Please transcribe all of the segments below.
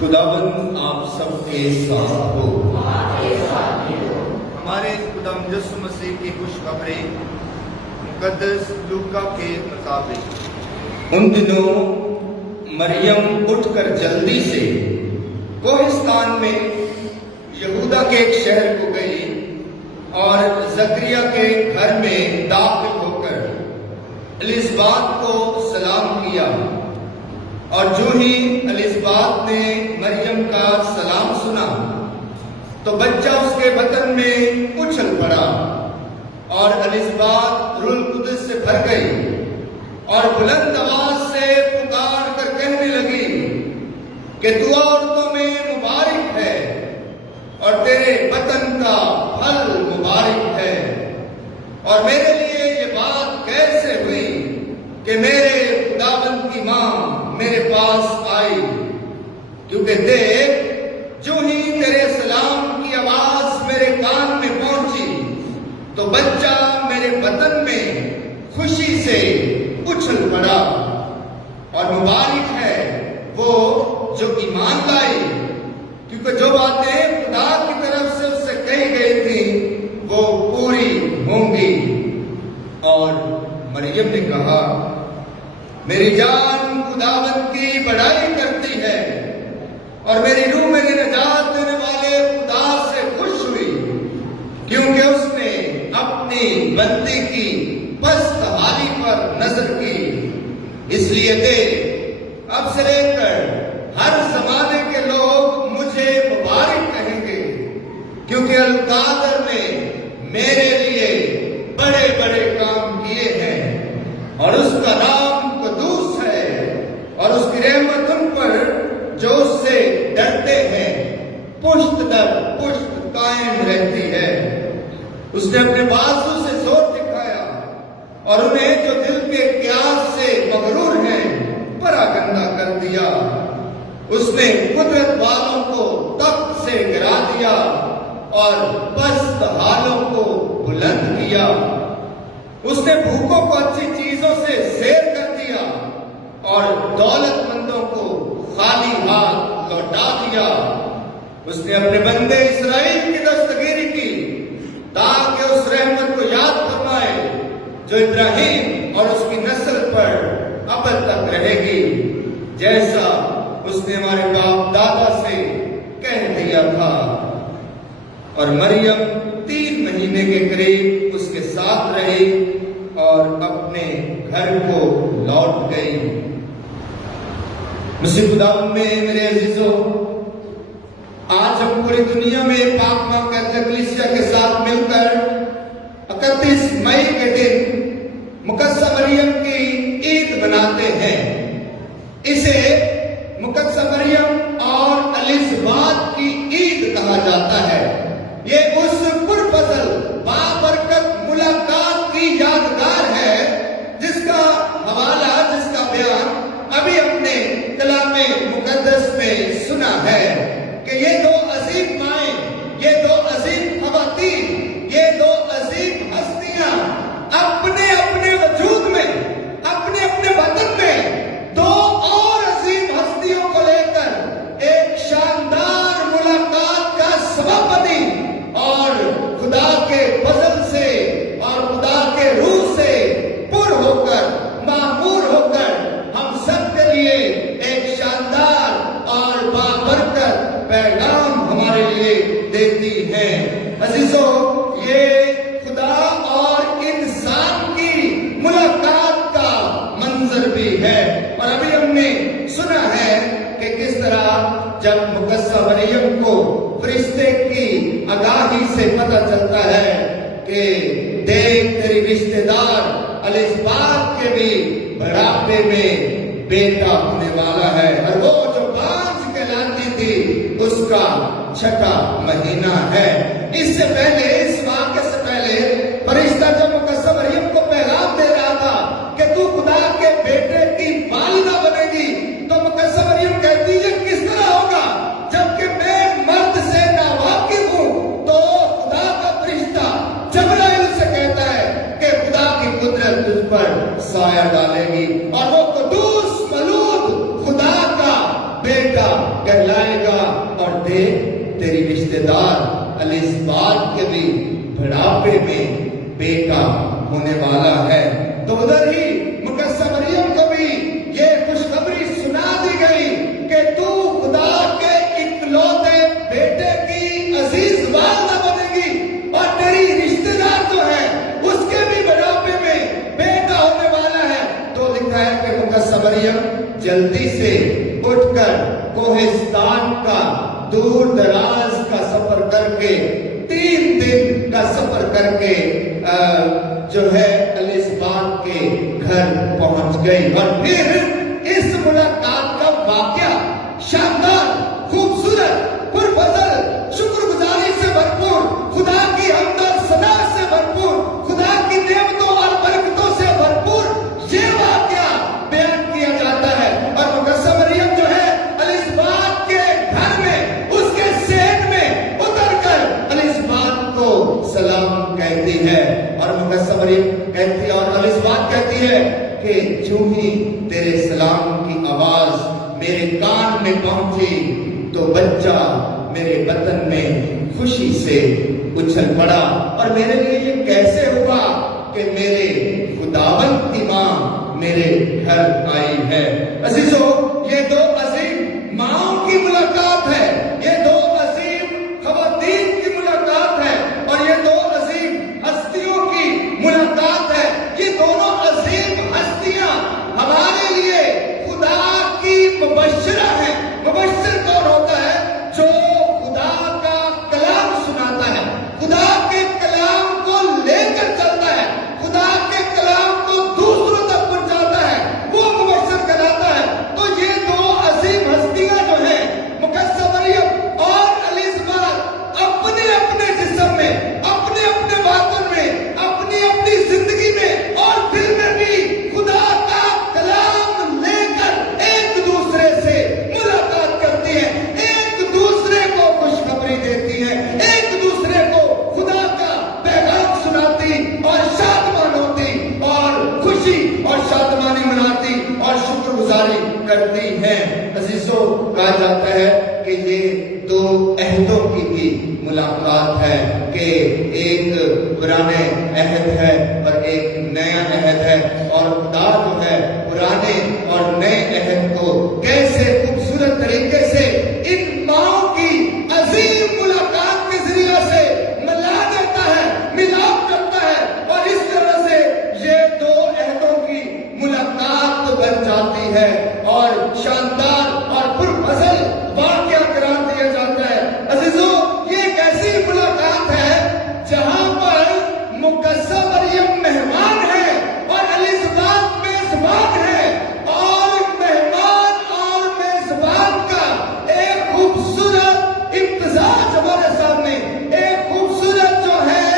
خداوند آپ سب کے ساتھ ہو۔ ہمارے خدا یسوع مسیح کی خوشخبری مقدس لوکا کے مطابق ان دنوں مریم اٹھ کر جلدی سے کوہستان میں یہودا کے ایک شہر کو گئی اور زکریا کے گھر میں داخل ہو کر الزبات کو سلام کیا، اور جو ہی الزبات نے مریم کا سلام سنا تو بچہ اس کے بطن میں اچھل پڑا، اور الزبات روح القدس سے بھر گئی اور بلند آواز سے پکار کر کہنے لگی کہ تو عورتوں میں مبارک ہے اور تیرے بطن کا پھل مبارک ہے، اور میرے لیے یہ بات کیسے ہوئی کہ میرے خداوند کی ماں میرے پاس آئی، کیونکہ دیکھ جو ہی تیرے سلام کی آواز میرے کان میں پہنچی تو بچہ میرے بطن میں خوشی سے اچھل پڑا، اور مبارک ہے وہ جو ایمان لائی، کیونکہ جو باتیں خدا کی طرف سے اس سے کہی گئی تھی وہ پوری ہوں گی۔ اور مریم نے کہا میری جان خداوند کی بڑائی کرتی ہے، اور میری روح میری نجات دینے والے خدا سے خوش ہوئی، کیونکہ اس نے اپنی بندی کی پست حالی پر نظر کی۔ اس لیے دیکھ اب سے لے کر ہر زمانے کے لوگ مجھے مبارک کہیں گے، کیونکہ القادر نے میرے لیے بڑے بڑے کام کیے ہیں، اور اس کا نام قدوس ہے، اور اس کی رحمت ان پر جو اس سے ڈرتے ہیں پشت در پشت قائم رہتی ہے۔ اس نے اپنے بازو سے زور دکھایا، اور انہیں جو دل کے قیاس سے مغرور ہیں پراگندہ کر دیا۔ اس نے قدرت والوں کو تخت سے گرا دیا اور پست حالوں کو بلند کیا۔ اس نے بھوکوں کو اچھی چیزوں سے سیر کر دیا اور دولت مندوں کو خالی ہاتھ لوٹا دیا۔ اس نے اپنے بندے اسرائیل کی دستگیری کی تاکہ اس رحمت کو یاد فرمائے جو ابراہیم اور اس کی نسل پر ابد تک رہے گی، جیسا اس نے ہمارے باپ دادا سے کہہ دیا تھا۔ اور مریم 3 مہینے کے قریب اس کے ساتھ رہی اور اپنے گھر کو لوٹ گئی۔ مسیح خدا میں میرے عزیزو، آج ہم پوری دنیا میں پاک ماں کیتھولک کلیسیا کے ساتھ مل کر 31 مئی کے دن مقدسہ مریم کی عید مناتے ہیں۔ اسے مقدسہ مریم اور الزبات کی عید کہا جاتا ہے۔ یہ اس پرفضل بابرکت ملاقات کی یادگار ہے جس کا حوالہ، جس کا بیان ابھی اپنے کلام مقدس میں سنا ہے کہ یہ 2 عظیم مائیں، یہ 2 عظیم خواتین، یہ 2 عظیم ہستیاں اپنے اپنے وجود میں، اپنے اپنے وطن میں 2 اور عظیم ہستیوں کو لے کر ایک شاندار ملاقات کا سبب بنی، اور خدا کے فضل سے اور خدا کے روح سے پر ہو کر، معمور ہو کر ہم سب کے لیے ایک شاندار اور بابرکت پیغام ہمارے لیے دیتی ہے۔ عزیزو، یہ خدا اور انسان کی ملاقات کا منظر بھی ہے، اور ابھی ہم نے سنا ہے کہ کس طرح جب مقدسہ مریم کو فرشتے کی آگاہی سے پتہ چلتا ہے کہ دیکھ تیری رشتہ دار الزبات کے بھی بڑھاپے میں بیٹا ہونے والا ہے، اور وہ جو بانجھ کہلاتی تھی اس کا 6واں مہینہ ہے۔ اس سے پہلے، اس واقعے سے پہلے فرشتہ جب مقدسہ مریم کو پیغام دے رہا تھا کہ تو خدا کے بیٹے کی والدہ بنے گی، تو مقدسہ مریم کہتی ہے کس طرح ہوگا جبکہ میں مرد سے ناواقف ہوں؟ تو خدا کا فرشتہ جبرائیل سے کہتا ہے کہ خدا کی قدرت تجھ پر سایہ ڈالے گی، اور وہ قدوس مولود خدا کا بیٹا कहलाए गा। और देख तेरी रिश्तेदार एलिसबात के भी बुढ़ापे में बेटा होने वाला है। तो उधर ही मुकद्दस मरियम को भी ये खुशखबरी सुना दी गई कि तू खुदा के इकलौते बेटे की अजीज वालिदा बनेगी और तेरी रिश्तेदार जो है उसके भी बुढ़ापे में बेटा होने वाला है। तो लिखा है कि मुकद्दस मरियम जल्दी से उठकर कोहिस्तान का दूर दराज का सफर करके 3 दिन का सफर करके जो है एलिसबात के घर पहुंच गई। और फिर इस मुलाकात का वाकया शानदार, खूबसूरत, पुरफजल, शुक्रगुजारी से भरपूर, खुदा की हम्द और सना से भरपूर, खुदा की नेमतों और बरकतों से भरपूर ये वाकया बयान किया जाता है। और मुकद्दस मरियम जो है एलिसबात के घर में उसके सेहन में उतरकर एलिसबात को सलाम कहती है। और मुकद्दस मरियम कहती है और एलिसबात कहती है कि जो ही तेरे सलाम की आवाज मेरे कान में पहुंची तो बच्चा मेरे बदन में खुशी से उछल पड़ा। और मेरे लिए ये कैसे हुआ कि मेरे खुदावंद की मां मेरे घर आई है। अजीजों, ये 2 अजीम माओं की मुलाकात है, ये 2 अजीम खवातीन की मुलाकात है और ये 2 अजीम हस्तियों की मुलाकात है। ये दोनों अजीम हस्तियां हमारे लिए खुदा की मुबश्शिरा है। मुबश्शिर कौन होता है? जो खुदा का कलाम सुनाता है, खुदा के कलाम को लेकर चलता है, खुदा के कलाम को दूसरों तक पहुंचाता है, वो मुबश्शिर कहलाता है। तो ये 2 अजीम हस्तियां जो हैं मुकद्दस मरियम और एलिसबात अपने अपने जिस्म में, अपने अपने बातों में, अपनी अपनी जिंदगी में और दिल में भी खुदा का कलाम लेकर एक दूसरे से मुलाकात करती है, एक दूसरे को खुशखबरी देती है, एक दूसरे को खुदा का पैगाम सुनाती और शादमान होती और खुशी और शादमानी मनाती और शुक्रगुजारी करती हैं। अजीजों, कहा जाता है कि ये 2 अहदों की भी मुलाकात है कि एक पुराने अहद है और एक नया अहद है। और खुदा जो है पुराने और नए अहद को कैसे खूबसूरत तरीके से इन माओं की अजीम मुलाकात के जरिए से मिला देता है, मिलाप करता है और इस तरह से ये 2 अहदों की मुलाकात बन जाती है और शानदार और पुरफजल वाकया करार दिया जाता है। अजीजों, ये एक ऐसी मुलाकात है जहां पर मुकद्दस मरियम मेहमान है और एलिसबात मेजबान है। और मेहमान और मेजबान का एक खूबसूरत इम्तिजाज हमारे सामने, एक खूबसूरत जो है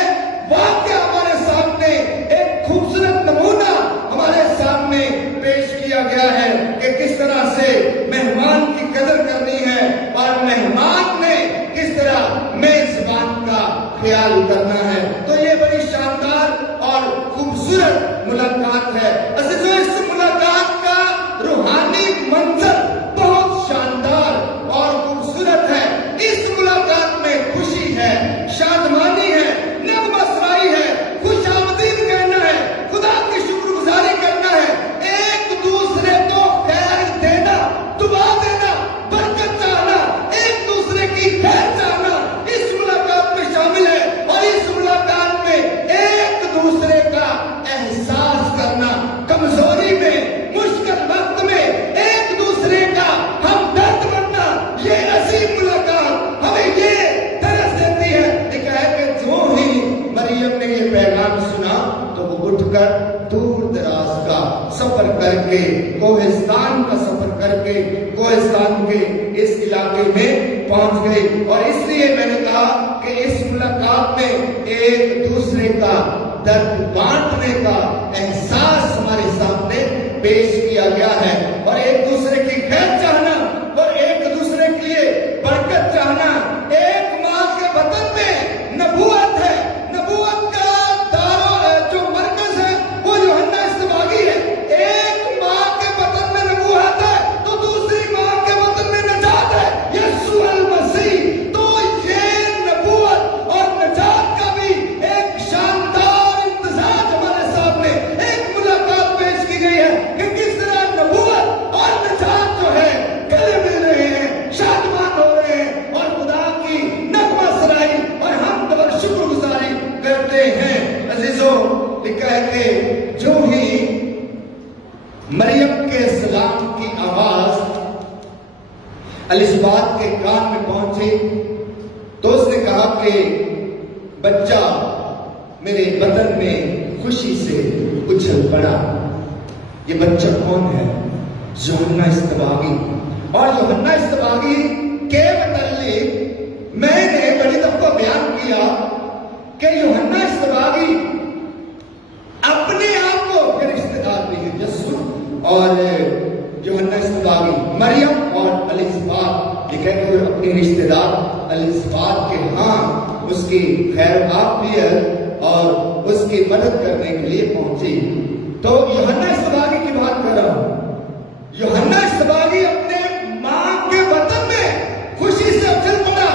वाकया हमारे सामने, एक खूबसूरत नमूना हमारे सामने पेश किया गया है कि किस तरह से मेहमान की कदर करनी है और मेहमान ने किस तरह मेजबान का ख्याल करना है। तो ये बड़ी शानदार और खूबसूरत मुलाकात है। अजीजों, इस मुलाकात का रूहानी मंजर बहुत शानदार और खूबसूरत है। इस मुलाकात में खुशी है, शादमानी है, नगमसराई है, खुशामदीद कहना है, खुदा की शुक्रगुजारी करना है, एक दूसरे को खैर देना, दुआ देना, बरकत चाहना, एक दूसरे की खैर चाहना इस मुलाकात में शामिल है। और इस मुलाकात में एक दूसरे का एहसास करना, कमजोरी में, मुश्किल वक्त में एक दूसरे का हमदर्द बनना, ये अजीम मुलाकात हमें ये तरस देती है। लिखा है कि जो ही मरियम ने ये पैगाम सुना तो वो उठकर दूर दराज का सफर करके, कोहिस्तान का सफर करके, कोहिस्तान के इस इलाके में पहुंच गई। और इसलिए मैंने कहा कि इस मुलाकात में एक दूसरे का दर्द बांटने का एहसास हमारे सामने पेश किया गया है और एक दूसरे की खैर चाहना और एक दूसरे के लिए बरकत चाहना। एक मां के बदन में नबूवत है, नबूवत का जो मरकज है वो यूहन्ना इस्तबागी है। एक मां के बदन में नबूवत है तो दूसरी मां के बदन में नजात है। एलिसबात के कान में पहुंचे तो उसने कहा कि बच्चा मेरे बदन में खुशी से उछल पड़ा। ये बच्चा कौन है? यूहन्ना इस्तबागी। और यूहन्ना इस्तबागी के मतलब मैंने बड़ी दफा बयान किया कि यूहन्ना इस्तबागी अपने आप को के रिश्तेदार भी हैं। यस्सु और यूहन्ना इस्तबागी, मरियम और एलिसबात, ये कहते हुए अपने रिश्तेदार एलिसबात के यहाँ उसकी खैर आफियत और उसकी मदद करने के लिए पहुंची। तो यूहन्ना इस्तबागी की बात कर रहा हूं। यूहन्ना इस्तबागी अपने मां के वतन में खुशी से उछल पड़ा।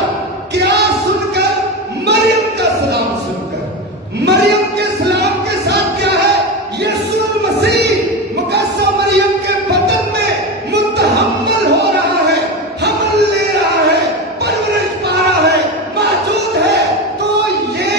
क्या सुनकर? मरियम का सलाम सुनकर। मरियम के सलाम के साथ क्या है? यीशु मसीह मुकद्दस मरियम के वतन में मुतहम्मल हो रहा है, हमल ले रहा है, परवरिश पा रहा है, मौजूद है। तो ये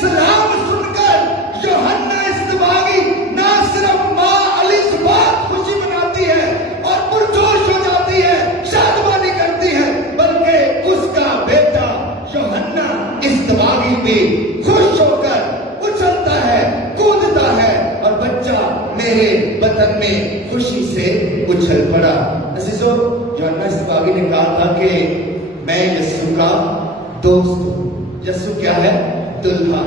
सलाम सुनकर यूहन्ना इस्तबागी ना सिर्फ मां एलिसबात खुशी मनाती है और पुरजोश हो जाती है, शादमानी करती है, बल्कि उसका बेटा यूहन्ना इस्तबागी भी खुश होकर उछलता है, कूदता है और बच्चा मेरे वतन में खुशी से उछल पड़ा। अजीजों, यूहन्ना इस्तबागी ने कहा था कि मैं यीशु का दोस्त हूं। यीशु क्या है? दुल्हा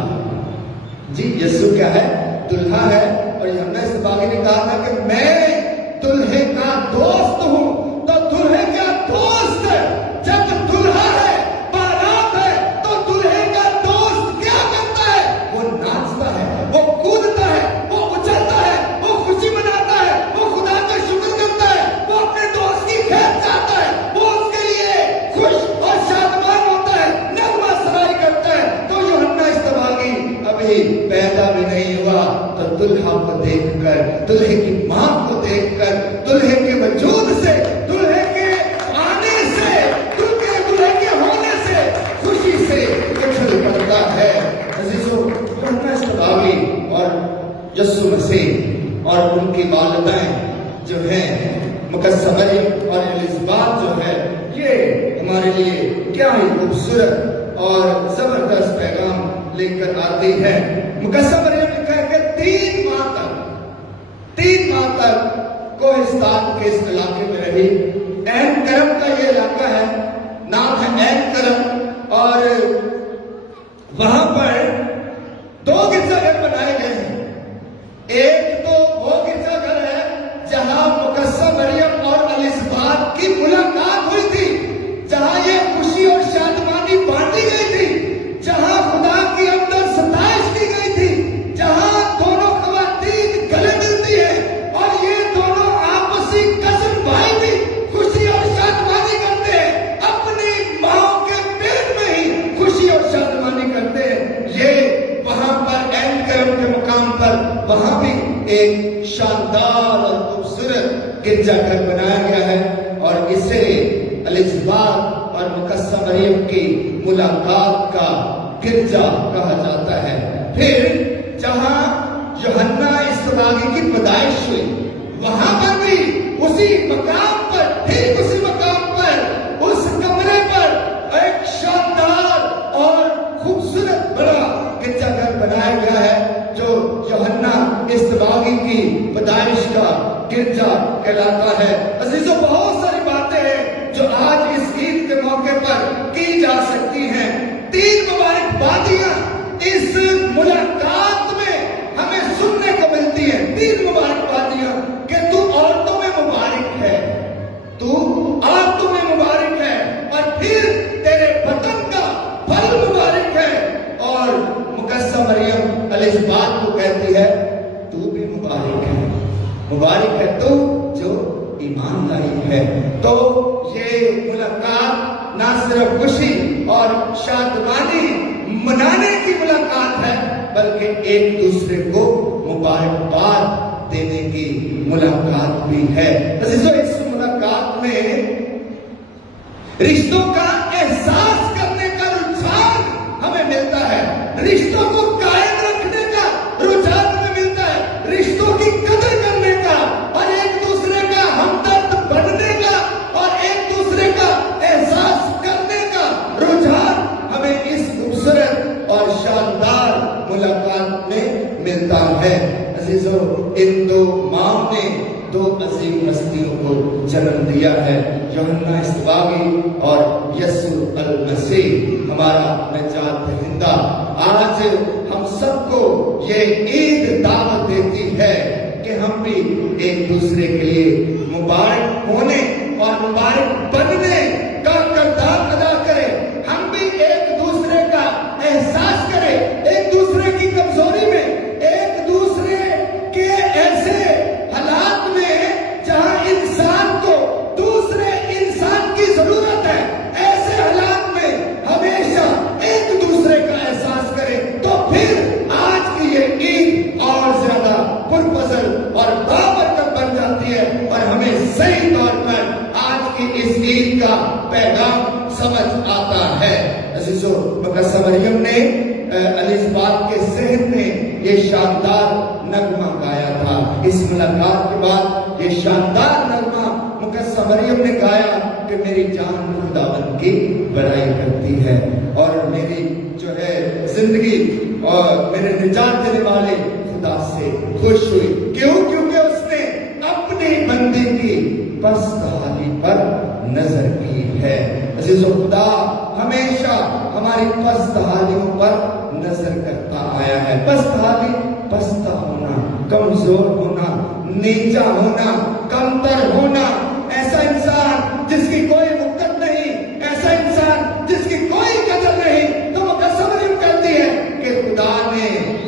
जी। यीशु क्या है? दुल्हा है। और यूहन्ना इस्तबागी ने कहा था कि मैं दुल्हे का दोस्त हूं। तो दुल्हे का दोस्त जब दुल्हा है, बारात है, तो दुल्हे का दोस्त क्या करता है? वो नाचता है, वो कूदता है, वो उछलता है, वो खुशी मनाता है, वो खुदा का शुक्र करता है, वो अपने दोस्त की खैर चाहता है, वो उसके लिए खुश और शादमान होता है, नगमा सराई करता है। तो यूहन्ना इस्तबागी अभी पैदा भी नहीं हुआ तो दुल्हा को देखकर, दुल्हे की मां को देखकर, दुल्हे के वजूद से, दुल्हे के आने से, दुल्हे के होने से खुशी से उछल पड़ता है। अजीजों, यूहन्ना इस्तबागी और यीशु मसीह और उनकी वालिदैन जो है मुकद्दस मरियम और एलिसबात जो है, ये हमारे लिए क्या ही खूबसूरत और जबरदस्त पैगाम लेकर आती है। मुकद्दस मरियम ने कहा कि 3 माह तक कोहिस्तान के इस इलाके में रही। ऐन करम का ये इलाका है, नाम है ऐन करम, और वहां पर 2 गिरजाघर बनाए गए हैं। एक तो वो गिरजाघर है जहां मुकद्दस मरियम और एलिसबात की मुलाकात हुई थी, जहां ये खुशी और शादमानी बांटी गई थी, जहां खुदा की अंदर सताइश की गई थी, जहां दोनों खवातीन गले मिलती है और ये दोनों आपसी कजन भाई भी खुशी और शादमानी करते हैं, अपनी मां के पेट में ही खुशी और शादमानी करते हैं। ये वहां पर ऐन करम के मुकाम पर वहां भी एक शानदार और खूबसूरत गिरजाघर बनाया गया है और इसे एलिसबात और मुकद्दस मरियम की मुलाकात का गिरजा कहा जाता है। फिर जहां यूहन्ना इस्तबागी की पैदाइश हुई, वहां पर भी उसी मकाम पर, ठीक उसी मकाम पर, उस कमरे पर एक शानदार और खूबसूरत बड़ा गिरजाघर बनाया गया है जो यूहन्ना इस्तबागी की पैदाइश का गिरजा कहलाता है। अजीजों, बहुत सारी बातें हैं जो आज इस ईद के मौके पर की जा सकती हैं। 3 मुबारकबादियां इस मुलाकात में हमें सुनने को मिलती हैं। 3 मुबारकबादियां कि तू औरतों में मुबारक है, तू औरतों में मुबारक है, और फिर तेरे वतन का फल मुबारक है। और मुकद्दस मरियम एलिसबात को कहती है तू भी मुबारक है, मुबारक है तू जो ईमान लाई है। तो ये मुलाकात ना सिर्फ खुशी और शादमानी मनाने की मुलाकात है, बल्कि एक दूसरे को मुबारकबाद देने की मुलाकात भी है। अजीजों, इस मुलाकात में रिश्तों का एहसास करने का रुझान हमें मिलता है, रिश्तों को कायम रखने का रुझान हमें मिलता है, रिश्तों की कदर करने का और एक दूसरे का हमदर्द बनने का और एक दूसरे का عزیزو ان دو ماؤں نے دو عظیم ہستیوں کو جنم دیا ہے، یوحنا استباغی اور یسوع المسیح ہمارا نجات دہندہ۔ آج ہم سب کو یہ عید دعوت دیتی ہے کہ ہم بھی ایک دوسرے کے لیے مبارک ہونے اور مبارک بننے کا کردار ادا کریں۔ ہم بھی ایک دوسرے کا احساس کریں، ایک دوسرے کی کمزوری میں، ایک دوسرے کے ایسے حالات میں جہاں انسان کو دوسرے انسان کی ضرورت ہے، ایسے حالات میں ہمیشہ ایک دوسرے کا احساس کریں، تو پھر آج کی یہ عید اور زیادہ پرفضل اور بابرکت بن جاتی ہے اور ہمیں صحیح طور پر آج کی اس عید کا پیغام سمجھ آتا ہے۔ عزیزو، مقدسہ مریم نے الزبات کے ذہن میں یہ شاندار نغمہ گایا تھا۔ اس ملاقات کے بعد یہ شاندار نغمہ مقدسہ مریم نے گایا کہ میری جان خداوند کی بڑائی کرتی ہے اور میری جو ہے زندگی اور میرے نجات دینے والے خدا سے خوش ہوئی۔ کیوں؟ کیونکہ اس نے اپنی بندی کی پست حالی پر نظر کی ہے۔ عزیز و خدا ہمیشہ ہماری پست حالیوں پر نظر کرتا آیا ہے۔ پست حالی پستہ ہونا، کمزور ہونا، نیچا ہونا، کمتر ہونا، ایسا انسان جس کی کوئی مقدر نہیں، ایسا انسان جس کی کوئی قدر نہیں، تو مقدسہ مریم کہتی ہے کہ خدا نے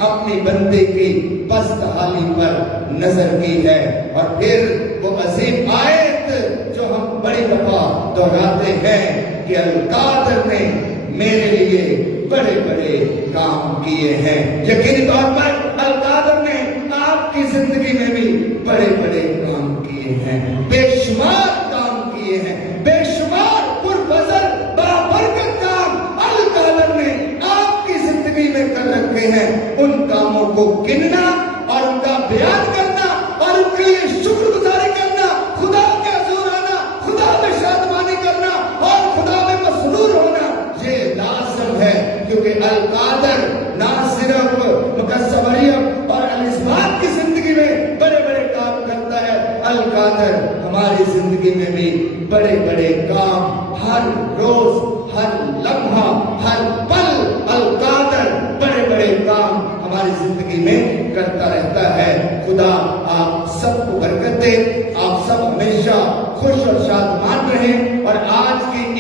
اپنی بندے کی پست حالی پر نظر کی ہے۔ اور پھر وہ عظیم آیت جو ہم بڑی دفعہ دہراتے ہیں کہ القادر نے میرے لیے بڑے بڑے کام کیے ہیں۔ یقینی طور پر القادر نے آپ کی زندگی میں بھی بڑے بڑے کام کیے ہیں، بے شمار کام کیے ہیں، بے شمار پرفضل بابرکت کام القادر نے آپ کی زندگی میں کر رکھے ہیں۔ ان کاموں کو گننا اور ان کا بیان کرنا اور ان کے لیے شکر گزاری کرنا، خدا کے حضور آنا، خدا میں شادمانی کرنا اور خدا میں مسرور ہونا، یہ لازم ہے، کیونکہ القادر نہ صرف مقدسہ مریم اور الزبات کی زندگی میں بڑے بڑے کام کرتا ہے، القادر ہماری زندگی میں بھی بڑے بڑے کام ہر روز، ہر لمحہ، ہر پل القادر بڑے بڑے کام ہماری زندگی میں کرتا رہتا ہے۔ خدا آپ سب کو برکت دے، آپ سب ہمیشہ خوش اور شادمان رہیں اور آج کی